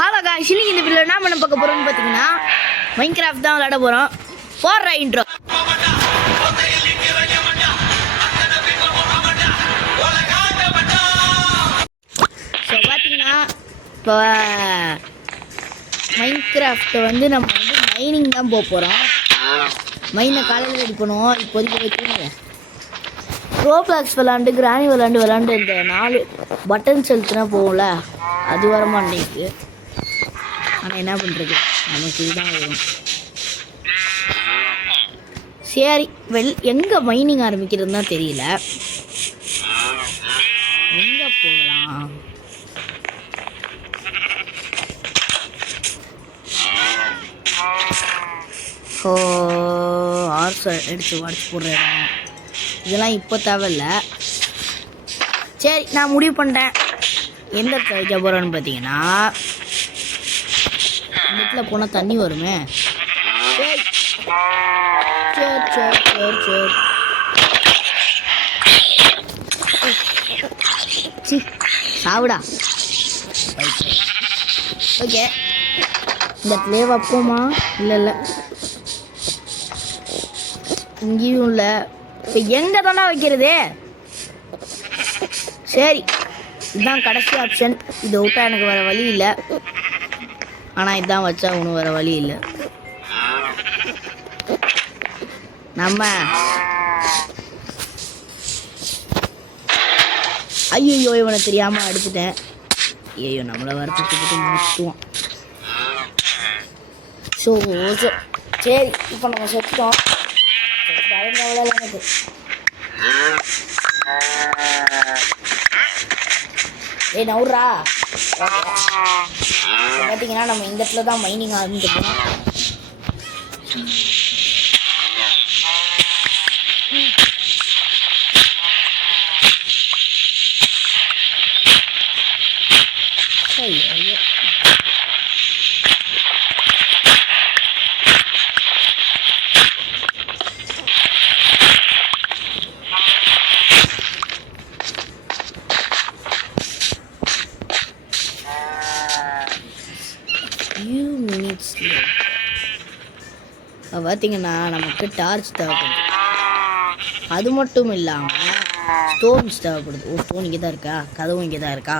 Hello guys, இன்னைக்கு இந்த வீடியோவில் என்ன பண்ண பார்க்க போகிறோம்னு பார்த்தீங்கன்னா மைன்கிராஃப்ட் தான் விளையாட போகிறோம். போடுற இன்ட்ரோ. ஸோ பார்த்தீங்கன்னா இப்போ மைன்கிராஃப்ட்டை வந்து நம்ம வந்து மைனிங் தான் போக போகிறோம். மைனை காலையில் ரெடி பண்ணுவோம். இப்போதைக்கு வைக்கணுங்க ரோப்ளாக்ஸ் விளாண்டு கிராணி விளாண்டு இந்த 4 பட்டன் செலுத்தினா போகும்ல, அது வர மாட்டேங்குது. ஆனால் என்ன பண்ணுறது, நமக்கு இதுதான் வரும். சரி, எங்கே மைனிங் ஆரம்பிக்கிறது தான் தெரியல. எங்கே போகலாம்? ஸோ ஆர்ஸ் எடுத்து உடச்சி போடுற இடம் இதெல்லாம் இப்போ தேவையில்ல. சரி, நான் முடிவு பண்ணிட்டேன். எந்த இடத்துல வைக்க போகிறோன்னு பார்த்தீங்கன்னா, இந்த இடத்துல போனால் தண்ணி வருமே. சரி சரி சரி சரி சரி சாவிடா. ஓகே, இந்த இடத்துல வைப்போமா? இல்லை இங்கேயும் இல்லை. இப்போ எங்கே தானே வைக்கிறது? சரி, இதுதான் கடைசி ஆப்ஷன். இதை விட்டா எனக்கு வேறு வழி இல்லை. ஆனால் இதுதான் வச்சா ஒன்றும் வேறு வழி இல்லை. நம்ம ஐயோ இவனை தெரியாமல் அடிச்சுட்டேன். ஐயோ நம்மளை வரத்துக்கிட்டு முடிச்சுட்டுவோம். ஸோ சரி, இப்போ நம்ம செத்துட்டோம். எனக்கு ஏய் நவுறா. பார்த்தீங்கன்னா நம்ம இந்த இடத்துல தான் மைனிங் ஆரம்பிச்சிருக்கோம். ஐயோ பார்த்தீங்கன்னா நமக்கு டார்ச் தேவைப்படுது. அது மட்டும் இல்லாமல் ஸ்டோன்ஸ் தேவைப்படுது. ஒரு ஸ்டோன் இங்கே தான் இருக்கா, கதவும் இங்கே தான் இருக்கா.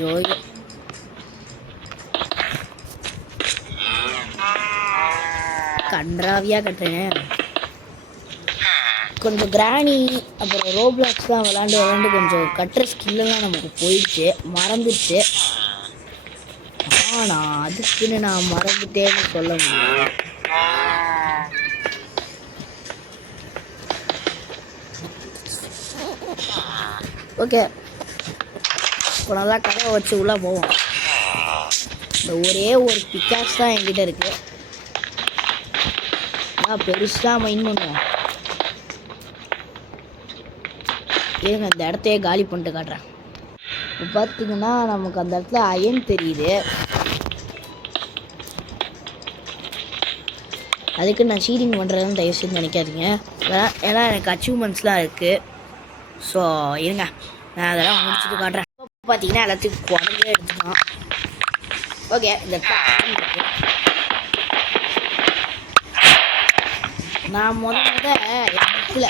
யோயோ கன்றாவியாக கட்டுறேன். கொஞ்சம் கிராணி அப்புறம் ரோப்ளாக்ஸ்லாம் விளாண்டு கொஞ்சம் கட்டுற ஸ்கில்லெல்லாம் நமக்கு போயிடுச்சு, மறந்துடுச்சு. ஆனால் அதுக்குன்னு நான் மறந்துட்டேன்னு சொல்ல முடியும். ஓகே, இப்போ நல்லா கதவை வச்சு உள்ளே போவோம். இந்த ஒரே ஒரு பிக்காஸ் தான் என்கிட்ட இருக்குது. பெருசாக மைண்ட் பண்ணுவோம். இருங்க, இந்த இடத்தையே காலி பண்ணிட்டு காட்டுறேன். இப்போ பார்த்தீங்கன்னா நமக்கு அந்த இடத்துல அயன் தெரியுது. அதுக்கு நான் சீட்டிங் பண்ணுறதுன்னு தயவு செஞ்சு நினைக்காதீங்க. ஏன்னா எனக்கு அச்சீவ்மெண்ட்ஸ்லாம் இருக்குது. ஸோ இருங்க, நான் அதெல்லாம் முடிச்சுட்டு காட்டுறேன். இப்போ பார்த்தீங்கன்னா எல்லாத்தையும் குறைஞ்சே எடுத்துக்கலாம். ஓகே, இந்த நான் இடத்துல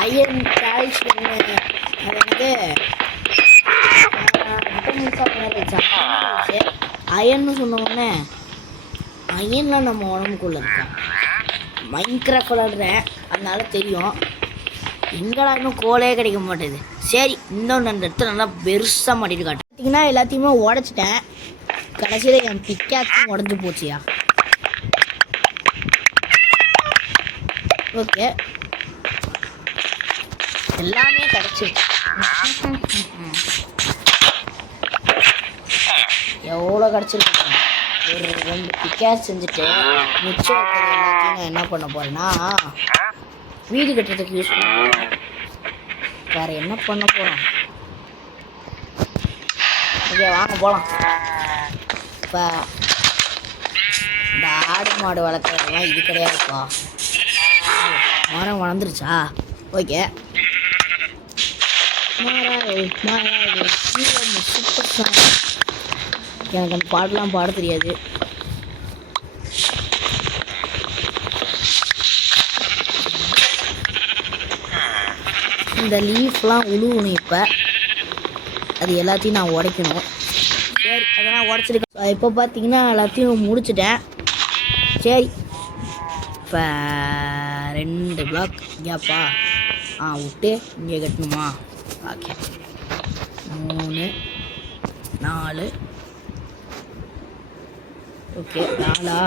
அயன் டால்ஸ் அது எனக்கு அயன்னு சொன்னோடனே அயன்லாம் நம்ம உடம்புக்குள்ளே இருக்கோம். மைன்கிராஃப்ட் விளாடுறேன், அதனால தெரியும். எங்கடா இன்னும் கோலே கிடைக்க மாட்டேது. சரி, இன்னொன்று அந்த இடத்துல நல்லா பெருசாக மாட்டிட்டு காட்டு. பார்த்தீங்கன்னா எல்லாத்தையுமே உடச்சிட்டேன். கடைசியில் என் பிக்காச்சும் உடஞ்சி போச்சியா. ஓகே, எல்லாமே கிடச்சிருச்சு. எவ்வளோ கிடச்சிருக்கு. ஒரு 2 பிக்காஸ் செஞ்சுட்டு மிச்சம் இருக்கிறது எல்லாத்தையும் நான் என்ன பண்ண போகிறேன்னா வீடு கட்டுறதுக்கு யூஸ் பண்ணுவேன். வேற என்ன பண்ண போகிறோம்? ஓகே வாங்க போகலாம். இப்போ இந்த ஆடு மாடு வளர்க்குறதுலாம் இது கிடையாதுப்பா. மரம் வளர்ந்துருச்சா? ஓகே. எனக்கு அந்த பாடலாம் பாட தெரியாது. இந்த லீஃப்லாம் உழுவணும். இப்போ அது எல்லாத்தையும் நான் உடைக்கணும். சரி, அதெல்லாம் உடச்சிருக்கேன். இப்போ பார்த்தீங்கன்னா எல்லாத்தையும் முடிச்சிட்டேன். சரி, இப்போ 2 பிளாக் இங்கேப்பா விட்டு இங்கே கட்டணுமா? ஓகே, 3 4. ஓகே, 4ஆ?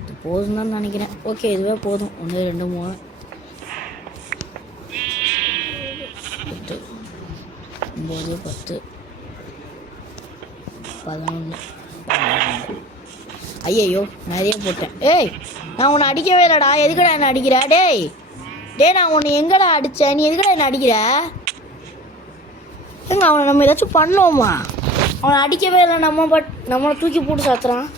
இது போதும் தான் நினைக்கிறேன். ஓகே, இதுவே போதும். 1 2 3 8 9 10 11 12. ஐயையோ, நிறைய போட்டேன். ஏய், நான் உன்னை அடிக்கவே இல்லைடா. எதுக்கடா என்ன அடிக்கிற? டேய், நான் உன்னை எங்கடா அடித்தேன்? நீ எதுக்கடா என்ன அடிக்கிற? ஏங்க, அவனை நம்ம ஏதாச்சும் பண்ணோமா? அவனை அடிக்கவே இல்லை. நம்மளை தூக்கி போட்டு சாத்துறான்.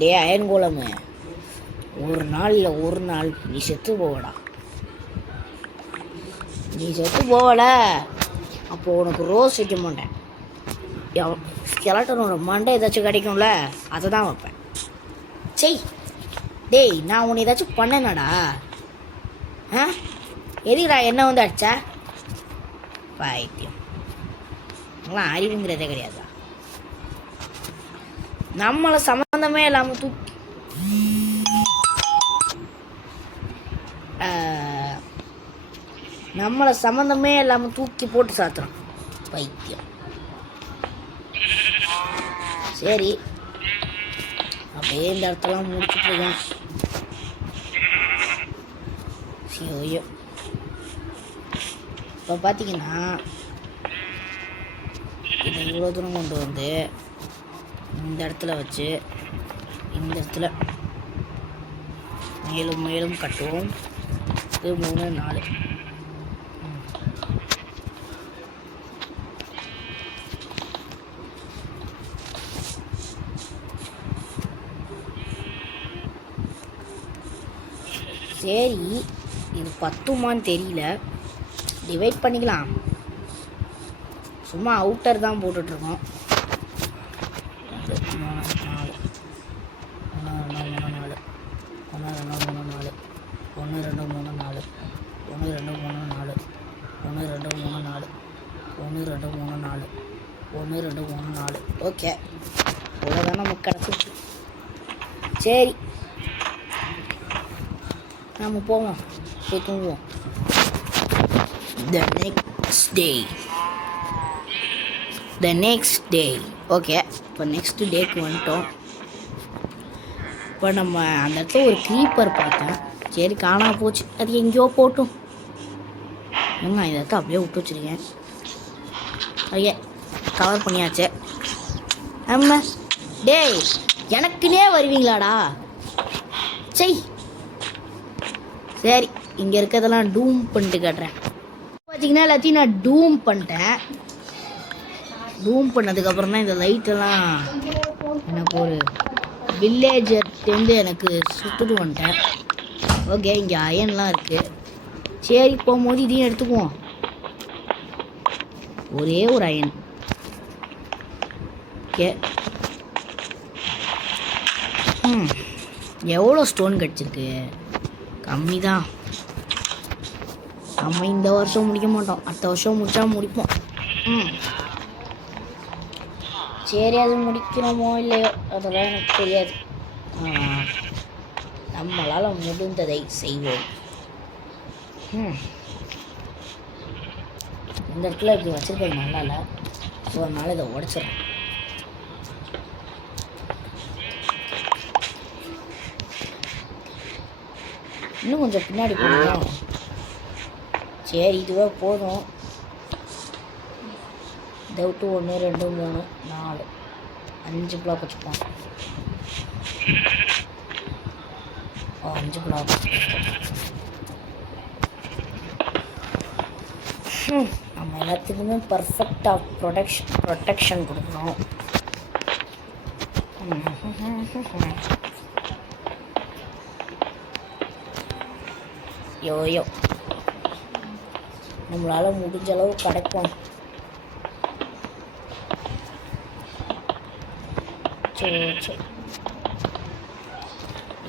டே அயன் கோலமே, ஒரு நாள் இல்லை ஒரு நாள் நீ செத்து போவடா. நீ செத்து போவல, அப்போ உனக்கு ரோஸ் வைக்க மாட்டேன். ஸ்கெலட்டனோட மண்டை ஏதாச்சும் கிடைக்கும்ல, அதை தான் வைப்பேன். செய். டேய், நான் உன்னை ஏதாச்சும் பண்ணேனாடா? எதுக்குடா என்ன வந்து அடிச்சா? பைத்தியம். அதெல்லாம் அறிவுங்கிறதே கிடையாதா? நம்மளை சம்மந்தமே இல்லாமல் தூக்கி நம்மளை சம்மந்தமே இல்லாமல் தூக்கி போட்டு சாத்துறோம். பைத்தியம். சரி, அப்படியே இந்த இடத்தெல்லாம் முடிச்சுட்ருக்கேன். ஐயோ, இப்போ பார்த்தீங்கன்னா இதை இவ்வளோ தூரம் கொண்டு வந்து இந்த இடத்துல வச்சு இந்த இடத்துல மேலும் மேலும் கட்டுவோம். இது 3 4. சரி, இது பத்துமான்னு தெரியல. டிவைட் பண்ணிக்கலாம். சும்மா அவுட்டர் தான் போட்டுட்ருக்கோம். 1 2 3 4 1 2 3 4 1 2 3 4 1 2 3 4 1 2 3 4 1 2 3 4 1 2 3 4 1 2 3 4. ஓகே, இவ்வளோதான் நமக்கு கிடச்சிருக்கு. சரி, நம்ம போவோம், போய் தூங்குவோம். The next day. ஓகே, இப்போ நெக்ஸ்ட் டேக்கு வந்துட்டோம். இப்போ நம்ம அந்த இடத்துல ஒரு க்ரீப்பர் பார்த்தேன். சரி, காணாம போச்சு. அது எங்கேயோ போட்டும். ஏங்க, இந்த இடத்த அப்படியே விட்டு வச்சுருக்கேன். ஓகே, கவர் பண்ணியாச்சு. ஆமாம். டேய், எனக்குன்னே வருவீங்களாடா? சரி சரி, இங்கே இருக்கிறதெல்லாம் டூம் பண்ணிட்டு காட்டுறேன். பார்த்தீங்கன்னா எல்லாத்தையும் நான் டூம் பண்ணிட்டேன். டூம் பண்ணதுக்கப்புறம் தான் இந்த லைட்டெல்லாம் எனக்கு ஒரு வில்லேஜர்லேருந்து எனக்கு சுட்டுட்டு வந்துட்டேன். ஓகே, இங்கே அயன்லாம் இருக்குது. சரி, போகும்போது இதையும் எடுத்துக்குவோம். ஒரே ஒரு அயன். ஓகே, எவ்வளோ ஸ்டோன் கிடச்சிருக்கு? கம்மி தான். நம்ம இந்த வருஷம் முடிக்க மாட்டோம், அடுத்த வருஷம் முடித்தா முடிப்போம். சரி, அது முடிக்கிறோமோ இல்லையோ அதெல்லாம் எனக்கு தெரியாது. நம்மளால் முடிந்ததை செய்வோம். இந்த இடத்துல இப்படி வச்சுருக்கிறது நல்லா இல்லை. ஸோ அதனால் இதை உடச்சிடறேன். இன்னும் கொஞ்சம் பின்னாடி போகணும். சரி, இதுவே போதும். இதை விட்டு 1 2 3 4 5 பிளாக் வச்சுப்போம். 5 பிளாக். நம்ம எல்லாத்துக்குமே பர்ஃபெக்டாக ப்ரொடெக்ஷன் கொடுக்கணும். யோயோ நம்மளால் முடிஞ்ச அளவு கிடைப்போம்.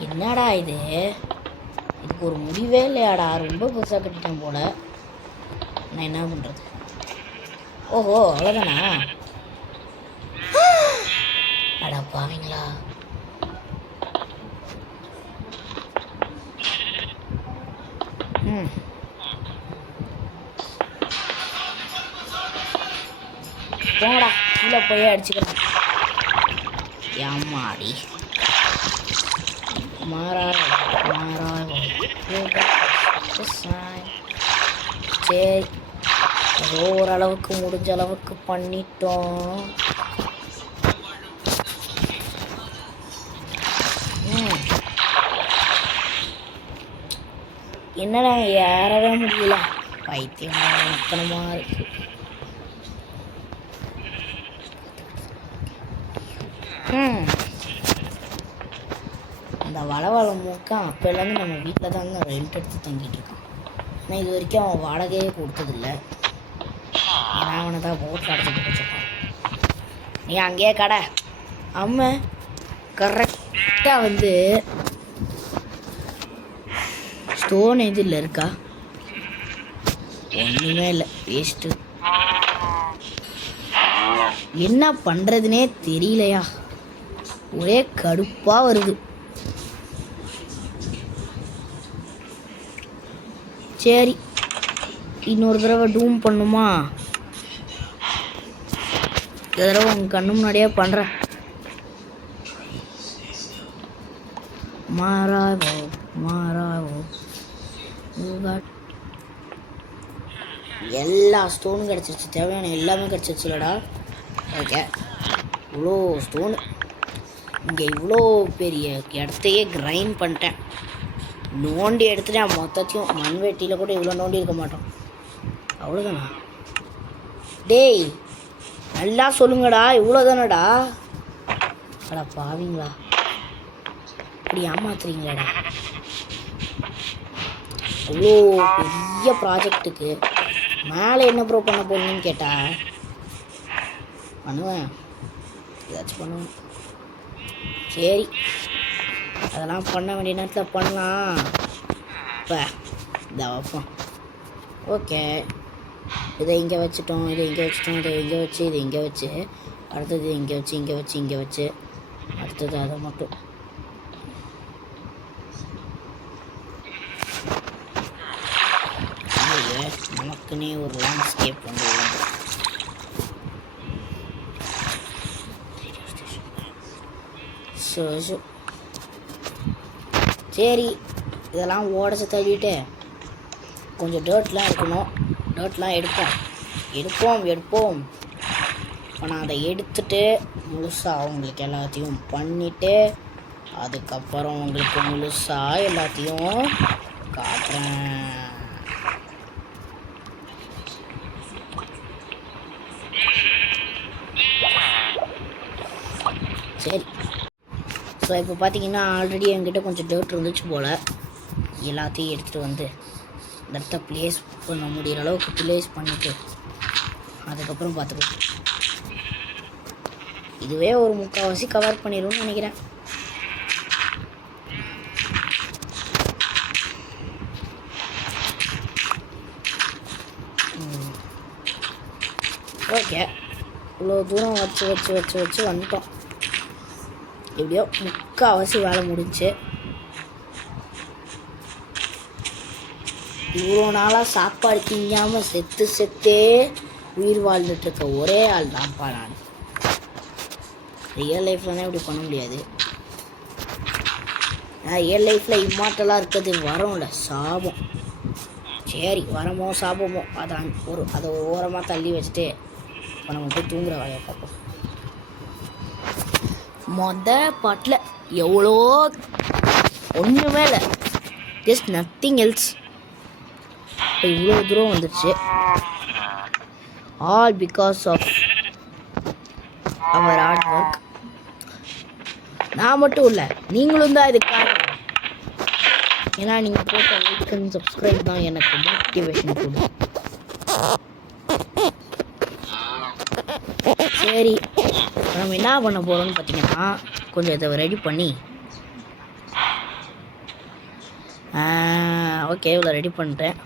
என்னடா இது, இதுக்கு ஒரு முடிவே இல்லையாடா, ரொம்ப புதுசாக கட்டிட்டேன் போல. நான் என்ன பண்ணுறது? ஓஹோ அவ்வளோதானா? அடா பாவீங்களா. போங்கடா, கீழே போய் அடிச்சுக்கிறேன். ஏமாடி சரி, ஓரளவுக்கு முடிஞ்ச அளவுக்கு பண்ணிட்டோம். என்னடா ஏறவே முடியல, பைத்தியமா நிற்கணுமா இருக்கு. அந்த வளவள மூக்கம் அப்போலேருந்து நம்ம வீட்டில் தாங்க ரெண்ட் எடுத்து தங்கிட்டு இருக்கோம். ஆனால் இது வரைக்கும் அவன் வாடகையே கொடுத்ததில்லை. ஏன்னா அவனை தான் போட்டில் அடைச்சிட்டு வச்சுருக்கான். நீ அங்கேயே கடை அம்மா கரெக்டாக வந்து ஸ்டோன் எதில் இருக்கா? ஒன்றுமே இல்லை, வேஸ்ட்டு. என்ன பண்ணுறதுனே தெரியலையா, ஒரே கடுப்பாக வருது. சரி, இன்னொரு தடவை டூம் பண்ணுமா? இந்த தடவை உங்கள் கண்ணு முன்னாடியே பண்ணுறேன். மாறாவோ எல்லா ஸ்டோனும் கிடச்சிருச்சு, தேவையான எல்லாமே கிடச்சிருச்சு இல்லடா. ஓகே, இவ்வளோ ஸ்டோனு, இங்கே இவ்வளோ பெரிய இடத்தையே கிரைண்ட் பண்ணிட்டேன், நோண்டி எடுத்துட்டேன் மொத்தத்தையும். மண்வெட்டியில் கூட இவ்வளோ நோண்டி இருக்க மாட்டோம். அவ்வளோதானா? டேய் நல்லா சொல்லுங்கடா, இவ்வளோ தானடா? அடா பாவீங்களா, இப்படி ஏமாத்துறீங்களாடா? அவ்வளோ பெரிய ப்ராஜெக்டுக்கு மேலே என்ன ப்ரோ பண்ண போறீங்கன்னு கேட்டா பண்ணுவேன், ஏதாச்சும் பண்ணுவேன். சரி, அதெல்லாம் பண்ண வேண்டிய நேரத்தில் பண்ணலாம். இப்போ இந்த வைப்போம். ஓகே, இதை இங்கே வச்சுட்டோம், இதை இங்கே வச்சுட்டோம், இதை இங்கே வச்சு, இதை இங்கே வச்சு, அடுத்தது இங்கே வச்சு, இங்கே வச்சு, இங்கே வச்சு, அடுத்தது அதை மட்டும். நமக்குன்னே ஒரு லேண்ட்ஸ்கேப் வந்து சரி, இதெல்லாம் ஓடச்சு தள்ளிட்டு கொஞ்சம் டர்ட்லாம் இருக்கணும். டர்ட்லாம் எடுப்போம். இப்போ நான் அதை எடுத்துட்டு முழுசாக உங்களுக்கு எல்லாத்தையும் பண்ணிவிட்டு அதுக்கப்புறம் உங்களுக்கு முழுசாக எல்லாத்தையும் காட்டுறேன். சரி, ஸோ இப்போ பார்த்தீங்கன்னா ஆல்ரெடி என்கிட்ட கொஞ்சம் டர்ட் இருந்துச்சு போல். எல்லாத்தையும் எடுத்துகிட்டு வந்து இந்த இடத்த ப்ளேஸ் பண்ண முடிகிற அளவுக்கு ப்ளேஸ் பண்ணிவிட்டு அதுக்கப்புறம் பார்த்துக்கலாம். இதுவே ஒரு 3/4 கவர் பண்ணிடும்னு நினைக்கிறேன். ஓகே, இவ்வளோ தூரம் வச்சு வந்துட்டோம். எப்படியோ 3/4 வேலை முடிஞ்சு. இவ்வளோ நாளாக சாப்பாடு திங்காமல் செத்தே உயிர் வாழ்ந்துட்டுருக்க ஒரே ஆள் தான்ப்பா நான். ரியல் லைஃப்லலாம் இப்படி பண்ண முடியாது. ரியல் லைஃப்பில் இம்மார்ட்டலாக இருக்கிறது வரோம்ல, சாபம். சரி, வரமோ சாபமோ அதை ஓரமாக தள்ளி வச்சுட்டு இப்போ நம்ம போய் தூங்குற வேலையை பார்ப்போம். பாட்டில் எவ்வளோ ஒன்றுமே இல்லை, ஜஸ்ட் நத்திங் எல்ஸ். இப்போ இவ்வளோ தூரம் வந்துடுச்சு. All because of our hard work. நான் மட்டும் இல்லை, நீங்களும் தான் இதுக்கு காரணம். ஏன்னா நீங்கள் போட்ட லைக் அண்ட் சப்ஸ்கிரைப் தான் எனக்கு மோட்டிவேஷன் கொடுக்கும். சரி, நம்ம என்ன பண்ண போகிறோம்னு பார்த்தீங்கன்னா, கொஞ்சம் இதை ரெடி பண்ணி ஓகே இவ்வளோ ரெடி பண்ணிட்டேன்.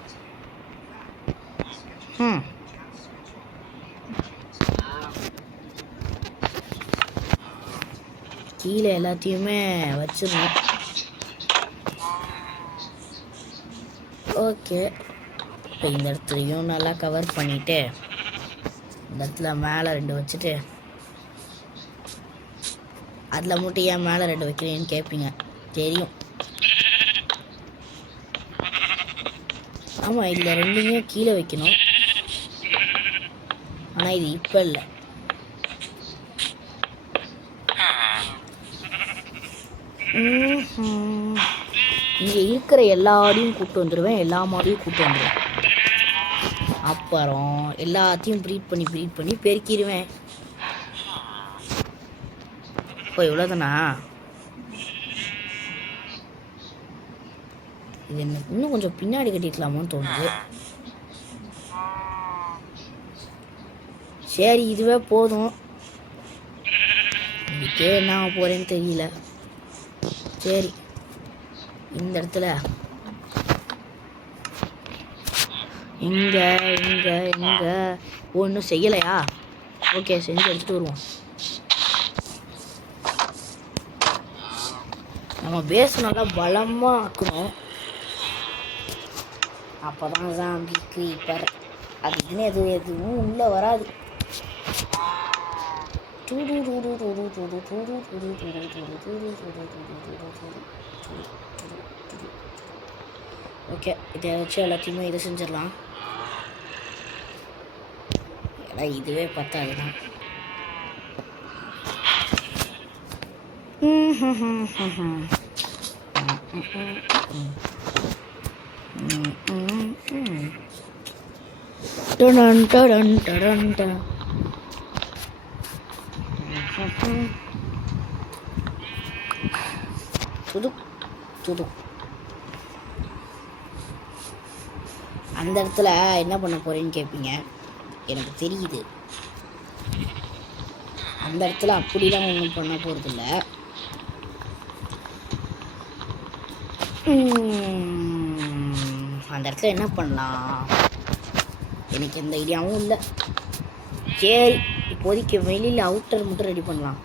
கீழே எல்லாத்தையுமே வச்சிடணும். ஓகே, இப்போ இந்த இடத்துலையும் நல்லா கவர் பண்ணிவிட்டு இந்த இடத்துல மேலே 2 வச்சுட்டு, அதில் மட்டும் ஏன் மேலே 2 வைக்கிறேன்னு கேட்பீங்க, தெரியும். ஆமாம், இதில் 2யும் கீழே வைக்கணும். ஆனால் இது இப்போ இல்லை. இங்கே இருக்கிற எல்லா ஆடியும் கூப்பிட்டு வந்துடுவேன், எல்லா மாடியும் கூப்பிட்டு வந்துடுவேன். அப்புறம் எல்லாத்தையும் ப்ரீட் பண்ணி பெருக்கிடுவேன். இப்போ இவ்வளோதானா? இது எனக்கு இன்னும் கொஞ்சம் பின்னாடி கட்டிக்கலாமோன்னு தோணுது. சரி, இதுவே போதும். இதுக்கே என்ன போகிறேன்னு தெரியல. சரி, இந்த இடத்துல இங்கே ஒன்றும் செய்யலையா? ஓகே, செஞ்சு எடுத்துகிட்டு வருவோம். நம்ம பேஸ் நல்லா பலமாக ஆக்கணும். அப்போ தான் ஜாம்பி க்ரீப்பர் அது இதுன்னு எதுவும் உள்ளே வராது. ஓகே, இதை வச்சு எல்லாத்தையுமே இதை செஞ்சிடலாம். ஏன்னா இதுவே பத்தாதுதான். அந்த இடத்துல என்ன பண்ண போறேன்னு கேட்பீங்க, எனக்கு தெரியுது. அந்த இடத்துல அப்படிலாம் ஒன்றும் பண்ண போகிறதில்ல. அந்த இடத்துல என்ன பண்ணலாம், எனக்கு எந்த ஐடியாவும் இல்லை. சரி, இப்போதைக்கு வெளியில் அவுட்டர் மட்டும் ரெடி பண்ணலாம்.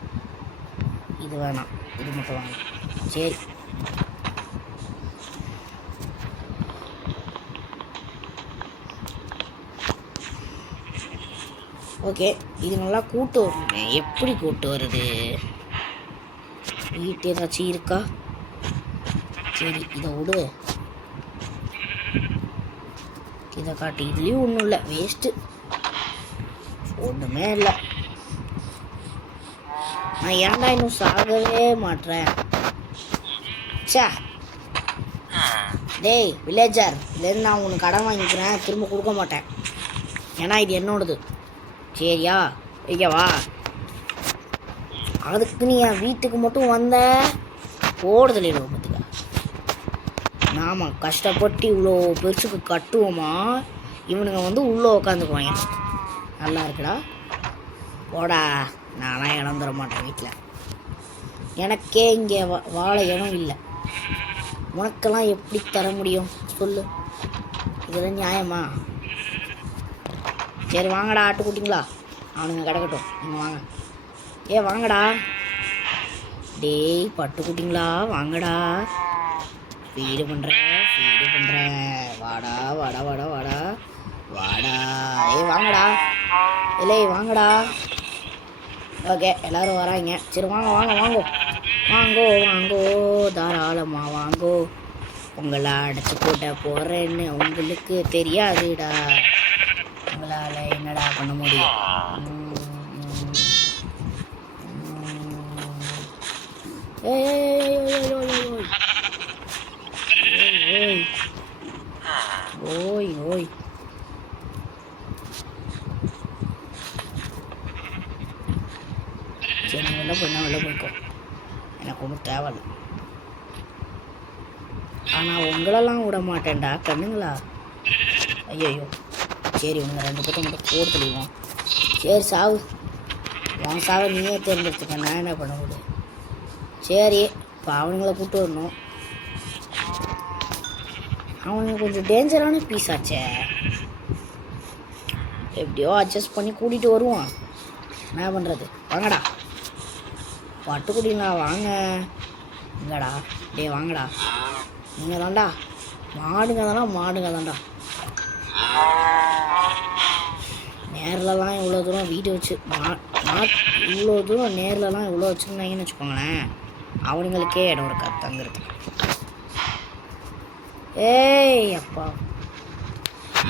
இது வேணாம், இது மட்டும் வாங்க. சரி, ஓகே. இது நல்லா கூட்டு வருங்க. எப்படி கூட்டு வருது? வீட்டு ஏதாச்சும் இருக்கா? சரி, இதை விடு. இதை காட்டு. இதுலேயும் ஒன்றும் இல்லை, வேஸ்ட்டு, ஒன்றுமே இல்லை. நான் ஏன்டா இன்னும் சாகவே மாட்டேன். சே, டேய் வில்லேஜர், இதுலேருந்து நான் உனக்கு கடன் வாங்கிக்கிறேன், திரும்ப கொடுக்க மாட்டேன். ஏன்னா இது என்னோடது. சரியா? வைக்கவா? அதுக்கு நீ என் வீட்டுக்கு மட்டும் வந்த போடுதல் பார்த்துக்க. நாம கஷ்டப்பட்டு இவ்வளோ பெருசுக்கு கட்டுவோமா, இவனுங்க வந்து உள்ளே உட்காந்துக்குவாங்க. நல்லா இருக்குடா, போடா. நான்லாம் இடம் தர மாட்டேன் வீட்டில். எனக்கே இங்கே வாழ இடம் இல்லை, உனக்கெல்லாம் எப்படி தர முடியும் சொல்லு? இதெல்லாம் நியாயமா? சரி வாங்கடா ஆட்டுக்குட்டிங்களா, அவனுங்க கிடக்கட்டும், நீங்கள் வாங்க. வாங்கடா, டேய் பட்டுக்குட்டிங்களா வாங்கடா. ஃபீடு பண்ணுறேன், வாடா வாடா வாடா வாடா வாடா. வாங்கடா, இல்லை வாங்கடா. ஓகே, எல்லோரும் வராங்க. சரி வாங்க வாங்க வாங்கோ வாங்கோ வாங்கோ, தாராளமாக வாங்கோ. உங்களை அடைச்சி போட்ட போகிறேன்னு உங்களுக்கு தெரியாதுடா. உங்களால் என்னடா பண்ண முடியும்? ஓய் ஓய், போய் வெளில போய்க்கோ, எனக்கு ஒன்றும் தேவையில்லை. ஆனால் உங்களெல்லாம் விட மாட்டேன்டா கண்ணுங்களா. ஐயோ சரி, உங்கள் 2 பேர்த்த மட்டும் போட்டு தெளிவோம். சரி சாவு, உன் சாவை நீயே தேர்ந்தெடுத்துக்க, நான் என்ன பண்ண முடியும். சரி இப்போ அவனுங்களை கூப்பிட்டு வரணும். அவனுங்க கொஞ்சம் டேஞ்சரான பீஸ் ஆச்சே. எப்படியோ அட்ஜஸ்ட் பண்ணி கூட்டிகிட்டு வருவான். என்ன பண்ணுறது, வாங்கடா பட்டுக்குடிங்களா, வாங்க இங்கடா. டே வாங்கடா, நீங்கள் தாண்டா மாடுங்க தாண்டா. நேரிலலாம் இவ்வளோ தூரம் வீடு வச்சு இவ்வளோ தூரம் நேரிலலாம் இவ்வளோ வச்சுருந்தாங்கன்னு வச்சுக்கோங்களேன், அவனுங்களுக்கே இடம் இருக்கா தங்குறதுக்கு. ஏய் அப்பா,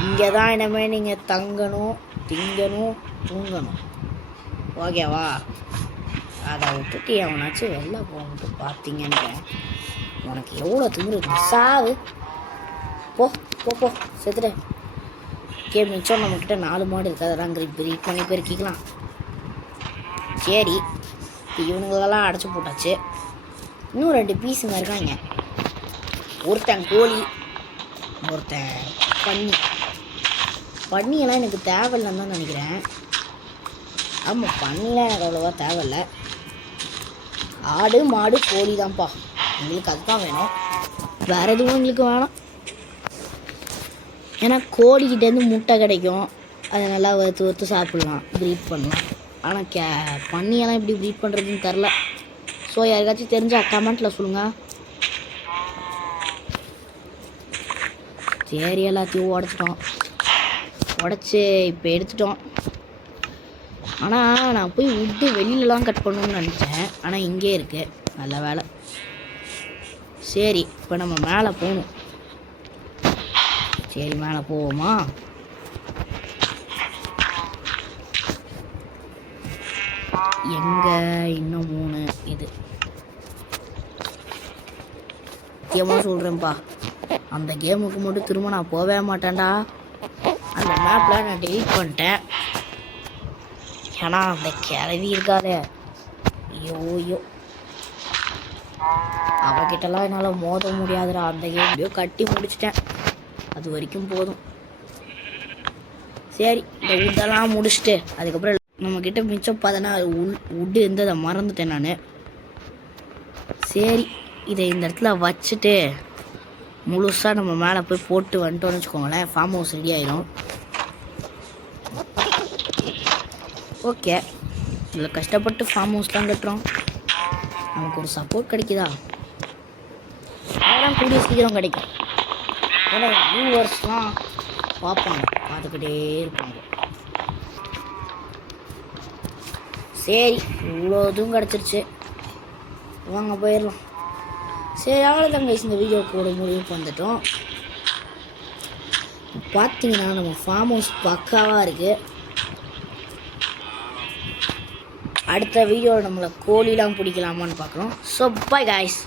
இங்கே தான் இனிமேல் நீங்கள் தங்கணும், திங்கணும், தூங்கணும், ஓகேவா? அதை விட்டுட்டு அவனாச்சும் வெளில போகணுட்டு பார்த்தீங்கன்ற உனக்கு எவ்வளோ திங்குறது. சாவு, போ போ போ செத்துட்டு. மிச்சம் நம்மக்கிட்ட 4 மாடு இருக்குது, அதெல்லாம் பிரீட் பண்ணி பெருக்கிக்கலாம். சரி இவனுங்களெல்லாம் அடைச்சி போட்டாச்சு. இன்னும் 2 பீஸுங்க இருக்காங்க. ஒருத்தன் கோழி, ஒருத்தன் பன்னியெல்லாம் எனக்கு தேவையில்லைன்னு தான் நினைக்கிறேன். ஆமாம், பன்னிலாம் எனக்கு அவ்வளோவா தேவையில்லை. ஆடு மாடு கோழி தான்ப்பா எங்களுக்கு, அதுதான் வேணும், வேறு எதுவும் எங்களுக்கு வேணாம். ஏன்னா கோழிக்கிட்டேருந்து முட்டை கிடைக்கும், அதை நல்லா வறுத்து சாப்பிட்லாம், ப்ரீட் பண்ணலாம். ஆனால் பன்னியெல்லாம் எப்படி ப்ரீட் பண்ணுறதுன்னு தெரில. ஸோ யாருக்காச்சும் தெரிஞ்சால் கமெண்ட்டில் சொல்லுங்கள். சரி எல்லாத்தையும் உடச்சி இப்போ எடுத்துட்டோம். ஆனால் நான் போய் உட்டு வெளியிலலாம் கட் பண்ணணும்னு நினச்சேன், ஆனால் இங்கே இருக்குது, நல்ல வேலை. சரி இப்போ நம்ம மேலே போகணும். சரி மேலே போவோமா? எங்கே இன்னும் 3 இது முக்கியமாக சொல்கிறேன்ப்பா, அந்த கேமுக்கு மட்டும் திரும்ப நான் போகவே மாட்டேன்டா. அந்த மேப்பில் நான் டெலீட் பண்ணிட்டேன். ஏன்னா அந்த கிளவி இருக்காதே, ஐயோ அவகிட்டலாம் என்னால் மோத முடியாதுடா. அந்த கேம் எப்படியோ கட்டி முடிச்சிட்டேன், அது வரைக்கும் போதும். சரி இந்த உட்டெல்லாம் முடிச்சுட்டு அதுக்கப்புறம் நம்மக்கிட்ட மிச்சம் 14 உட்டு இருந்ததை மறந்துட்டேன் நான். சரி இதை இந்த இடத்துல வச்சுட்டு முழுசாக நம்ம மேலே போய் போட்டு வந்துட்டோன்னு வச்சுக்கோங்களேன், ஃபார்ம் ஹவுஸ் ரெடி ஆயிடும். ஓகே, இதில் கஷ்டப்பட்டு ஃபார்ம் ஹவுஸ்லாம் கட்டுறோம், நமக்கு ஒரு சப்போர்ட் கிடைக்குதா? அதெல்லாம் கூடிய சீக்கிரம் கிடைக்கும். ஏன்னா வியூவர்ஸ்லாம் பார்ப்பாங்க, பார்த்துக்கிட்டே இருப்பாங்க. சரி இவ்வளோ இதுவும் கிடச்சிருச்சு, வாங்க போயிடலாம். சரி அவ்வளோதாங்க, இந்த வீடியோ கூட முடிவுக்கு வந்துட்டோம். பார்த்தீங்கன்னா நம்ம ஃபார்ம் ஹவுஸ் பக்காவாக இருக்குது. அடுத்த வீடியோவில் நம்மளை கோழிலாம் பிடிக்கலாமான்னு பார்க்குறோம். So by guys.